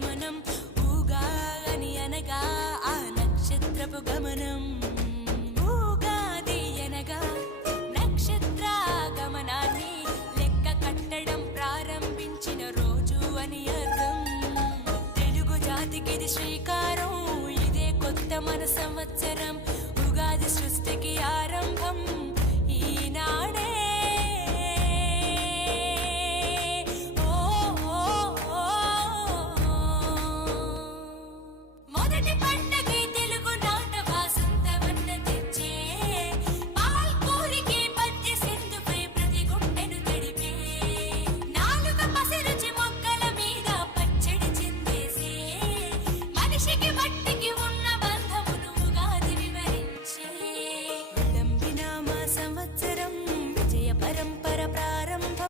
గమనం ఊగా అని అనగా ఆ నక్షత్రపు గమనం ఊగాది అనగా నక్షత్ర గమనాన్ని లెక్క కట్టడం ప్రారంభించిన రోజు అని అర్థం తెలుగు జాతికిది శ్రీకారం ఇదే కొత్త మన సంవత్సరం